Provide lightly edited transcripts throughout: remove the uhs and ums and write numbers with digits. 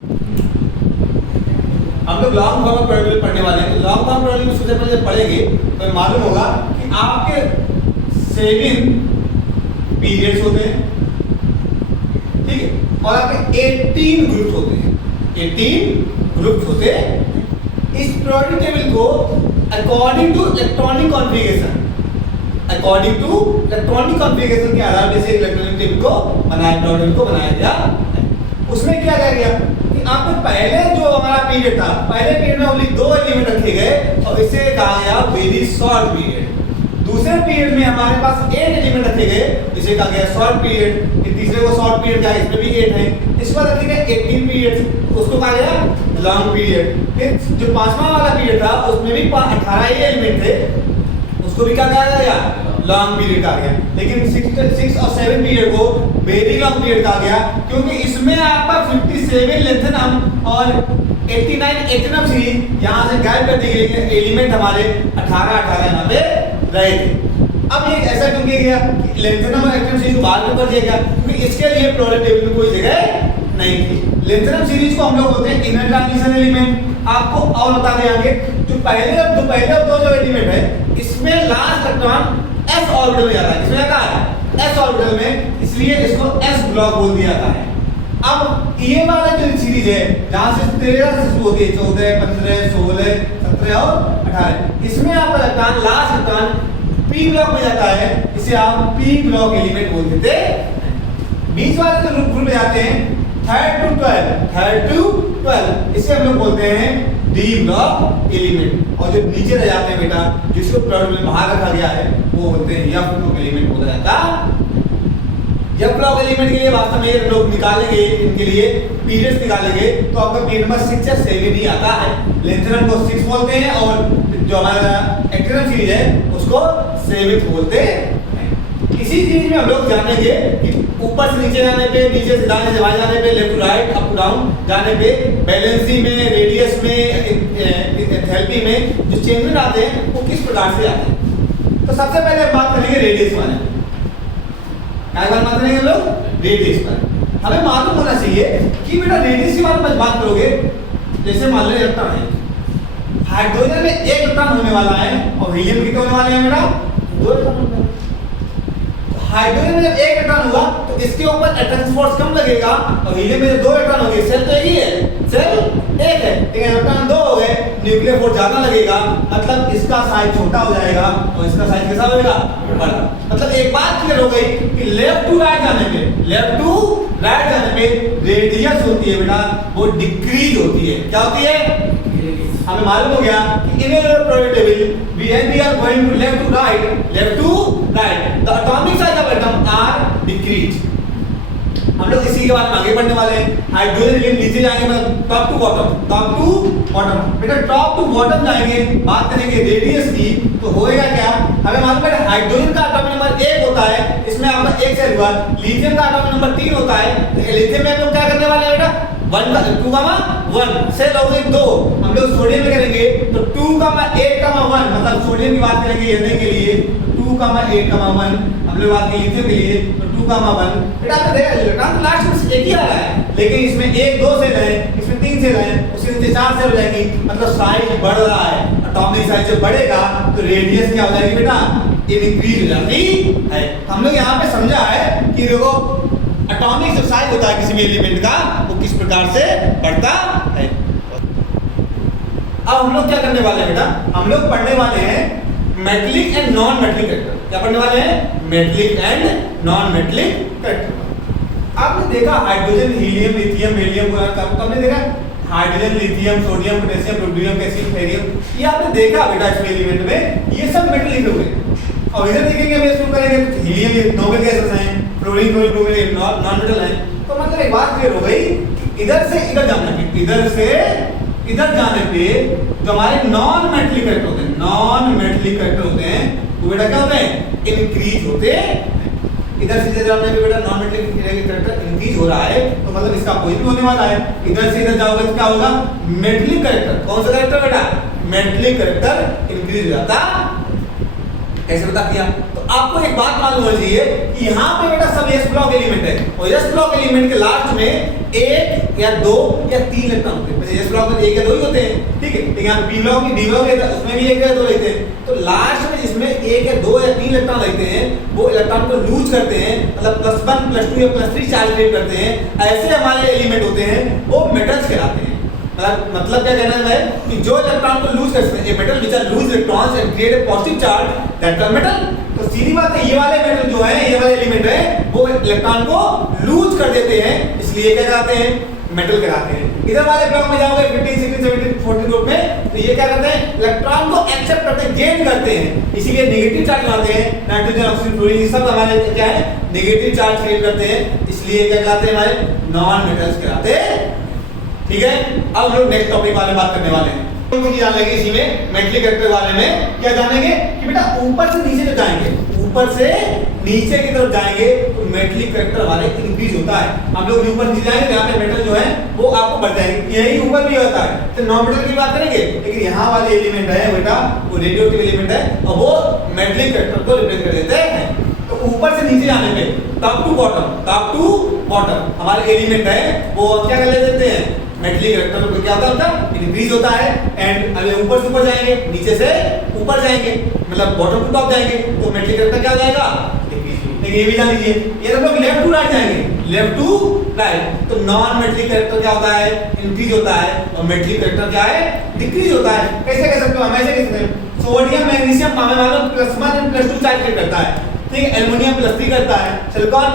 हम लोग long form probability पढ़ने वाले हैं। लॉन्ग फॉर्म प्रोबेबिलिटी सबसे पहले पढ़ेंगे तो मालूम होगा कि आपके 7 पीरियड्स होते हैं, ठीक है, और आपके 18 ग्रुप्स होते हैं। 18 ग्रुप्स होते हैं। इस प्रोबेबिलिटी टेबल को अकॉर्डिंग टू इलेक्ट्रॉनिक कॉन्फ़िगरेशन के आधार पर से इलेक्ट्रॉनिक टेबल को बनाया गया। उसमें क्या किया गया कि आपने पहले जो हमारा पीरियड था, पहले पीरियड में ओनली 2 एलिमेंट रखे गए और इसे कहा गया वेरी शॉर्ट पीरियड। दूसरे पीरियड में हमारे पास 8 एलिमेंट रखे गए, इसे कहा गया शॉर्ट पीरियड। तीसरे को शॉर्ट पीरियड का, इसमें भी 8 है। इस पर रखे गए 18 पीरियड्स, उसको कहा गया लॉन्ग पीरियड। फिर जो पांचवा वाला पीरियड था उसमें भी 18 ही एलिमेंट थे, उसको भी क्या कहा गया, लॉन्ग पीरियड कहा गया। लेकिन 6 और 7 पीरियड को वेरी लॉन्ग पीरियड कहा गया, क्योंकि इसमें आपका 57 लेंथनम और 89 एटनम सीरीज यहाँ से गायब कर दी गई, लेकिन एलिमेंट हमारे 18 यहाँ पे रहे थे। अब ये ऐसा क्यों किया गया कि लेंथनम और एटनम सीरीज को बाद में कर दिया गया, क्योंकि इसके लिए प्रोबेबिलिटी टेबल में कोई जगह नहीं थी। लेंथनम सीरीज को हम लोग बोलते हैं इनर ट्रांजिशन एलिमेंट। आपको और बता दें आगे, जो पहले और दो जो एलिमेंट है, इसमें लास्ट इलेक्ट्रॉन s ऑर्बिटल में जाता है। इसमें आता है s ऑर्बिटल में, इसलिए इसको s ब्लॉक बोल दिया जाता है। अब ये वाला जो सीरीज है जहां से 13 से शुरू होती है, 14, 15, 16, 17 और 18, इसमें आपका electron last electron p block में जाता है, इसे आप p ब्लॉक एलिमेंट बोल देते हैं। बीच वाले जो ग्रुप में जाते हैं 3 to 12, इसे हम लोग बोलते हैं d ब्लॉक एलिमेंट। और जो नीचे रह जाते हैं बेटा, जिसको प्रोबेबिलिटी में बाहर रखा गया है, वो बोलते हैं f ब्लॉक एलिमेंट बोला जाता है। f ब्लॉक एलिमेंट के लिए वास्तव में ये लोग निकालेंगे, इनके लिए पीरियड्स निकालेंगे, तो आपका पीरियड नंबर 6 या 7 ही आता है। लेंथनम को 6 बोलते हैं और जो हमारा एक्टिनम सीरीज है उसको 7 बोलते हैं। इसी चीज में हम लोग जानेंगे कि ऊपर से नीचे जाने पे, नीचे से दाएं से बाएं जाने पे, left to right, up to down जाने पे, बैलेंसिंग में, रेडियस में, एंथैल्पी में जो चेंजेस आते हैं वो किस प्रकार से आते हैं। तो सबसे पहले हम बात करेंगे रेडियस वाले, क्या बात करेंगे हम लोग रेडियस पर। हमें मालूम होना चाहिए कि बेटा रेडियस की बात करोगे, जैसे मान लो इलेक्ट्रॉन है, हाइड्रोजन में 1 इलेक्ट्रॉन होने वाला है और हीलियम कितने होने वाले हैं बेटा, 2 इलेक्ट्रॉन होने वाले हैं। हाइड्रोजन में जब 1 इलेक्ट्रॉन हुआ तो इसके ऊपर अट्रैक्शन फोर्स कम लगेगा, और हीलियम में 2 इलेक्ट्रॉन हो गए, सेल तो एक ही है, सेल एक है, लेकिन इलेक्ट्रॉन 2 हो गए, न्यूक्लियर फोर्स ज्यादा लगेगा, मतलब इसका साइज छोटा हो जाएगा और इसका साइज कैसा होगा, बड़ा। मतलब एक बात क्लियर हो गई कि लेफ्ट टू राइट जाने पे रेडियस होती है बेटा, वो डिक्रीज होती है। क्या होती है, हमें मालूम हो गया कि इन probability table we are going to left to right, the atomic size of atom are decreased। हम लोग इसी के बाद आगे बढ़ने वाले हैं। हाइड्रोजन के नीचे जाएंगे, मतलब टॉप टू बॉटम बेटा, टॉप टू बॉटम जाएंगे, बात करेंगे रेडियस की, तो होएगा क्या, हमें मालूम है हाइड्रोजन का एटॉमिक नंबर 1 होता है, इसमें आपका 1 सेल हुआ। लिथियम का एटॉमिक नंबर 3 होता है, तो लिथियम में हम लोग क्या करने वाले हैं बेटा, 2, सेल हो गई 2। हम लोग सोडियम में करेंगे तो 2,8,1, मतलब सोडियम की बात करेंगे Na के लिए 2,8,1, हम लोग बात करेंगे लिथियम के लिए तो 2,1। बेटा आपने देखा इलेक्ट्रॉन लास्ट में एक ही आ रहा है, लेकिन इसमें 1-2 सेल है, इसमें 3 सेल है, उसके नीचे 4 सेल हो जाएगी, मतलब साइज बढ़ रहा है। एटॉमिक साइज जब बढ़ेगा तो रेडियस क्या हो जाएगी बेटा, इंक्रीज हो जाती है। हम लोग यहाँ पे समझा है कि देखो एटॉमिक जो साइज होता है किसी भी एलिमेंट का, वो किस प्रकार से बढ़ता है। अब हम लोग क्या करने वाले हैं बेटा, हम लोग पढ़ने वाले हैं metallic and non metallic character. क्या पढ़ने वाले हैं, metallic and non metallic character. आपने देखा हाइड्रोजन, हीलियम, लिथियम, हेलियम को आपने देखा, hydrogen, lithium, sodium, potassium, rubidium, calcium, Ferium, ये आपने देखा बेटा इस एलिमेंट में, ये सब मेटलिक हो गए। और इधर देखेंगे, हम शुरू करेंगे तो हीलियम ये नोबेल गैसेस हैं, फ्लोरीन, ब्रोमीन नॉन मेटल है। तो मतलब एक बात क्लियर हो गई कि इधर से इधर जाने पे, इधर से इधर जाने पे जो हमारे नॉन मेटलिक कैरेक्टर होते हैं, वो बेटा क्या होते हैं, इंक्रीज होते हैं। इधर से इधर जाने पे बेटा नॉन मेटलिक कैरेक्टर इंक्रीज हो रहा है, तो मतलब इसका कोई भी होने वाला है। इधर से इधर जाओगे तो क्या होगा, मेटलिक कैरेक्टर। कौन सा कैरेक्टर बेटा, मेटलिक कैरेक्टर इंक्रीज हो जाता कैसे बता दिया? तो आपको एक बात मालूम होनी चाहिए कि यहाँ पे बेटा सब एस ब्लॉक एलिमेंट है और एस ब्लॉक एलिमेंट के लास्ट में एक या दो या तीन इलेक्ट्रॉन होते हैं। वैसे एस ब्लॉक में एक या दो ही होते हैं, ठीक है, लेकिन यहाँ पी ब्लॉक डी ब्लॉक है उसमें भी एक या दो रहते हैं। तो लास्ट में जिसमें एक या दो या तीन इलेक्ट्रॉन रहते हैं वो इलेक्ट्रॉन को लूज करते हैं, मतलब +1 +2 या +3 चार्ज क्रिएट करते हैं। ऐसे हमारे एलिमेंट होते हैं वो मेटल्स कहलाते हैं। मतलब क्या कहना है कि जो इलेक्ट्रॉन को लूज कर सकते हैं, metal which are lose electrons and create a positive charge that are metal. तो सीधी बात है, ये वाले मेटल जो है, ये वाले एलिमेंट है, वो इलेक्ट्रॉन को लूज कर देते हैं, इसलिए क्या कहते हैं? मेटल कहलाते हैं। इधर वाले ब्लॉक में जाओगे 15 16 17 14 ग्रुप में, तो ये क्या करते हैं? इलेक्ट्रॉन को एक्सेप्ट करते हैं, गेन करते हैं, इसीलिए नेगेटिव चार्ज लाते हैं। नाइट्रोजन ऑक्सीजन फ्लोरीन ये सब हमारे क्या है? नेगेटिव चार्ज क्रिएट करते हैं, इसलिए क्या कहलाते हैं? हमारे नॉन मेटल्स कहलाते हैं। ठीक है, अब हम लोग नेक्स्ट टॉपिक बारे में बात करने वाले हैं। तो जान लगे इसी में मेटलिक कैरेक्टर वाले में क्या जानेंगे कि बेटा ऊपर से नीचे जो जाएंगे, ऊपर से नीचे की तरफ जाएंगे तो मेटलिक कैरेक्टर वाले इंक्रीज होता है। हम लोग ऊपर नीचे जाएंगे यहाँ पे मेटल जो है वो आपको बढ़ जाएंगे, यही ऊपर भी होता है। तो नॉन मेटल की बात करेंगे, लेकिन यहाँ वाले एलिमेंट है बेटा वो रेडियोएक्टिव एलिमेंट है और वो मेटलिक कैरेक्टर को रिप्लेस कर देते हैं। तो ऊपर से नीचे जाने पे टॉप टू बॉटम हमारे एलिमेंट है वो क्या कर देते हैं? मेटलिक कैरेक्टर को क्या होता है? इंक्रीज होता है। एंड अगर ऊपर से ऊपर जाएंगे, नीचे से ऊपर जाएंगे, मतलब बॉटम टू टॉप जाएंगे तो मेटलिक कैरेक्टर क्या हो जाएगा? डिक्रीज। लेकिन ये भी जान लीजिए, ये हम लोग लेफ्ट टू राइट जाएंगे, लेफ्ट टू राइट, तो नॉन मेटलिक कैरेक्टर क्या होता है? इंक्रीज होता है और मेटलिक कैरेक्टर क्या है? डिक्रीज होता है। कैसे कह सकते हो हम? ऐसे कह सकते हैं सोडियम मैग्नीशियम हमें मालूम +1 और +2 चार्ज क्रिएट करता है, ठीक है, एल्युमिनियम +3 करता है, सिलिकॉन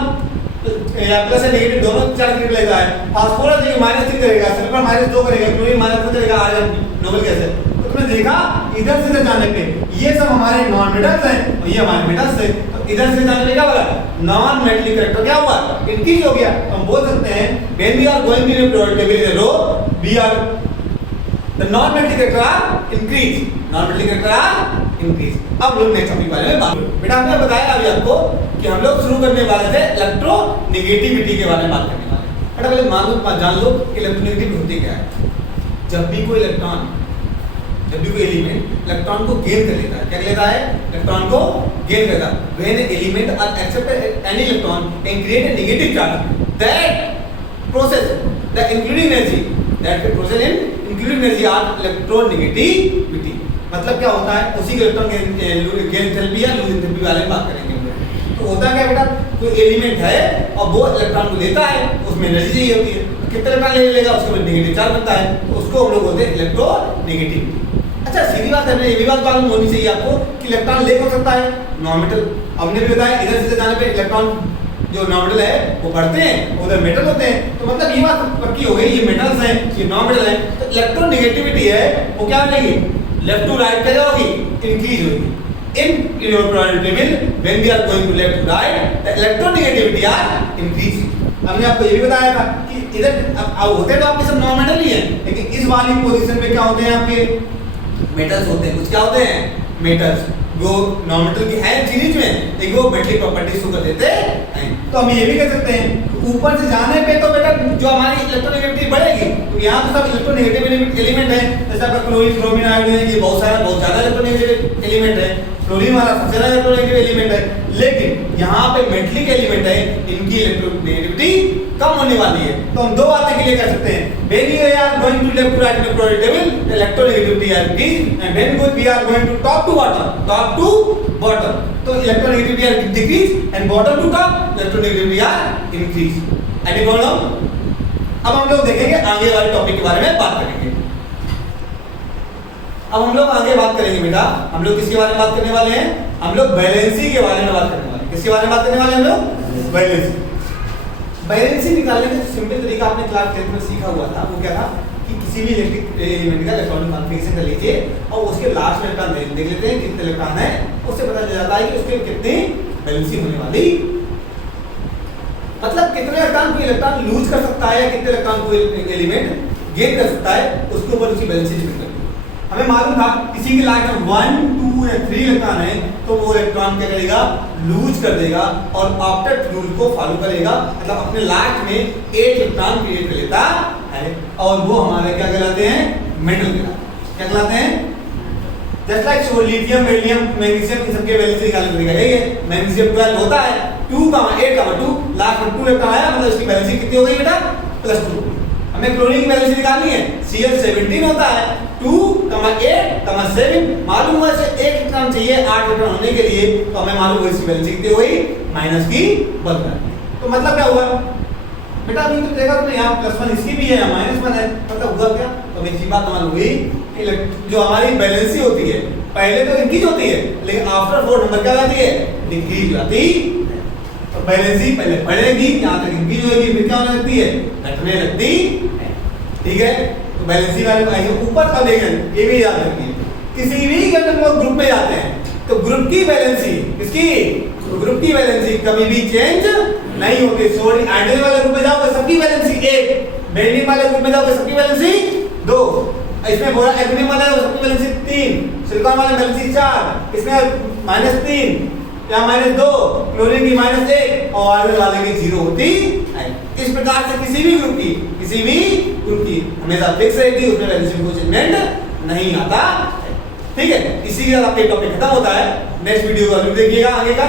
या प्लस एंड नेगेटिव दोनों चार्ज क्रिएट लेता है, फास्फोरस जो -3 करेगा, सल्फर -2 करेगा, क्लोरीन -2 करेगा, आर्गन नोबल गैस है। तो तुमने देखा इधर से इधर जाने पे ये सब हमारे नॉन मेटल्स हैं और ये हमारे मेटल्स हैं। तो इधर से जाने पे क्या होगा? नॉन मेटलिक कैरेक्टर क्या हुआ? इंक्रीज हो गया। तो हम बोल सकते हैं when we are going to the table in row we are the non metallic character are increase, non metallic character are increase. अब लोग नेक्स्ट टॉपिक बारे में बात करें। बेटा हमने बताया अभी आपको कि हम लोग शुरू करने वाले थे इलेक्ट्रोनेगेटिविटी के बारे में बात करने वाले। बेटा पहले मालूम जान लो कि इलेक्ट्रोनेगेटिविटी होती क्या है। जब भी कोई एलिमेंट इलेक्ट्रॉन को गेन कर लेता है, क्या लेता है? इलेक्ट्रॉन को गेन करता है। When element are accept any electron and create a negative charge that process the including energy that process in including energy are electronegativity. मतलब क्या होता है? उसी के इलेक्ट्रॉन गेन एंथैल्पी या लूज एंथैल्पी बारे में बात करेंगे। तो होता क्या बेटा, कोई एलिमेंट है और वो इलेक्ट्रॉन को लेता है, उसमें एनर्जी चाहिए होती है, तो कितने इलेक्ट्रॉन ले लेगा उसके बाद नेगेटिव चार्ज बनता है, तो उसको हम लोग बोलते हैं इलेक्ट्रोनेगेटिविटी। अच्छा सीधी बात है, ये भी बात मालूम होनी चाहिए आपको कि इलेक्ट्रॉन ले कौन सकता है? Non metal. हमने भी बताया इधर से जाने पे इलेक्ट्रॉन जो नॉन मेटल है वो बढ़ते हैं, उधर मेटल होते हैं। तो मतलब ये बात पक्की हो गई, ये मेटल्स हैं, ये नॉन मेटल है। तो इलेक्ट्रोनेगेटिविटी है वो क्या बनेगी? लेफ्ट टू राइट क्या होगी? इंक्रीज होगी। In your periodic table, when we are going to left to right, the electronegativity are increasing. हमने आपको ये भी बताया था कि इधर अब होते तो आपके सब नॉन मेटल ही हैं, लेकिन इस वाली पोजीशन पे क्या होते हैं? आपके मेटल्स होते हैं। कुछ क्या होते हैं? मेटल्स, जो नॉन मेटल की है सीरीज में, लेकिन वो मेटलिक प्रॉपर्टीज शो कर देते हैं। तो हम ये भी कह सकते हैं ऊपर से जाने पे तो बेटा जो हमारी इलेक्ट्रोनेगेटिविटी बढ़ेगी, तो यहाँ तो सब इलेक्ट्रोनेगेटिव एलिमेंट है, जैसे आपका क्लोरीन, ब्रोमीन, आयोडीन, ये बहुत ज्यादा इलेक्ट्रोनेगेटिव एलिमेंट है। फ्लोरीन वाला सबसे ज्यादा इलेक्ट्रोनेगेटिव एलिमेंट है, लेकिन यहाँ पे मेटलिक एलिमेंट है, इनकी इलेक्ट्रोनेगेटिविटी कम होने वाली है। तो हम दो बातें के लिए कर सकते हैं, when we are going to left to right in the periodic table, the electronegativity are increased, and when we are going to top to bottom, तो electronegativity are decreased, and bottom to top, electronegativity are increased. Any problem? अब हम लोग देखेंगे आगे वाले topic के बारे में बात करेंगे। अब हम लोग आगे बात करेंगे बेटा, हम लोग किसके बारे में बात करने वाले हैं? हम लोग बैलेंसी के बारे में बात करने वाले हैं। किसके बारे में बात करने वाले हैं हम लोग? बैलेंसी। बैलेंसी निकालने का सिंपल तरीका आपने क्लास 10 में सीखा हुआ था। वो क्या था कि किसी भी इलेक्ट्रिक एलिमेंट का इलेक्ट्रॉनिक कॉन्फ़िगरेशन कर लीजिए और उसके लास्ट में इलेक्ट्रॉन देख लेते हैं कितने इलेक्ट्रॉन है, उससे पता चल जाता है कि उसके कितनी बैलेंसी होने वाली, मतलब कितने इलेक्ट्रॉन को इलेक्ट्रॉन लूज कर सकता है, कितने इलेक्ट्रॉन को एलिमेंट गेन कर सकता है, उसके ऊपर उसकी बैलेंसी डिपेंड करती है। हमें मालूम था किसी की लास्ट में 1, 2 या 3 इलेक्ट्रॉन है तो वो इलेक्ट्रॉन क्या करेगा? लूज कर देगा और ऑक्टेट रूल को फॉलो करेगा, मतलब अपने लास्ट में 8 इलेक्ट्रॉन क्रिएट कर लेता है और वो हमारे क्या कहलाते हैं? मेटल कहलाते हैं। क्या कहलाते हैं? Just like so lithium, beryllium, magnesium, इन सबके वैल्यू निकालने को दिया है। मैग्नीशियम 12 होता है 2,8,2 लास्ट में 2 लिखा आया, मतलब इसकी वैल्यू कितनी हो गई बेटा +2। हमें क्लोरीन की वैल्यू निकालनी है, Cl17 होता है 2,8,7 मालूम हुआ से एक इलेक्ट्रॉन चाहिए 8 इलेक्ट्रॉन होने के लिए, तो हमें मालूम हुआ इसकी वैल्यू कितनी हुई माइनस की 12। तो मतलब क्या हुआ बेटा, अभी तो देखा तुमने यहाँ +1 इसकी भी है, -1 है, मतलब हुआ क्या, तो हमें इसी बात मालूम हुई कि जो हमारी बैलेंसी होती है पहले तो इंक्रीज होती है, लेकिन आफ्टर 4 नंबर क्या आती है, डिक्रीज आती है। तो बैलेंसी पहले बढ़ेगी, यहाँ तक इंक्रीज होगी, फिर क्या होने लगती है, घटने लगती है। ठीक है, तो बैलेंसी वाले ऐसे ऊपर का देखें, ये भी याद रखिए, किसी भी अगर हम लोग ग्रुप में जाते हैं तो ग्रुप की बैलेंसी किसकी, तो ग्रुप की बैलेंसी कभी भी चेंज नहीं होती। सोडियम हाइड्रोजन वाले ग्रुप में जाओगे सबकी बैलेंसी 1, बेरिलियम वाले ग्रुप में जाओगे सबकी बैलेंसी 2, इसमें बोरा एल्युमिनियम वाला है सबकी बैलेंसी 3, सिलिकॉन वाला बैलेंसी 4, इसमें -3 या -2, क्लोरीन की -1 और आर्गन वाले की 0 होती है। इस प्रकार से किसी भी ग्रुप की हमेशा फिक्स रहेगी, उसमें बैलेंसी में कोई चेंजमेंट नहीं आता। ठीक है, इसी के साथ आपका टॉपिक खत्म होता है। नेक्स्ट वीडियो का देखिएगा आगे का।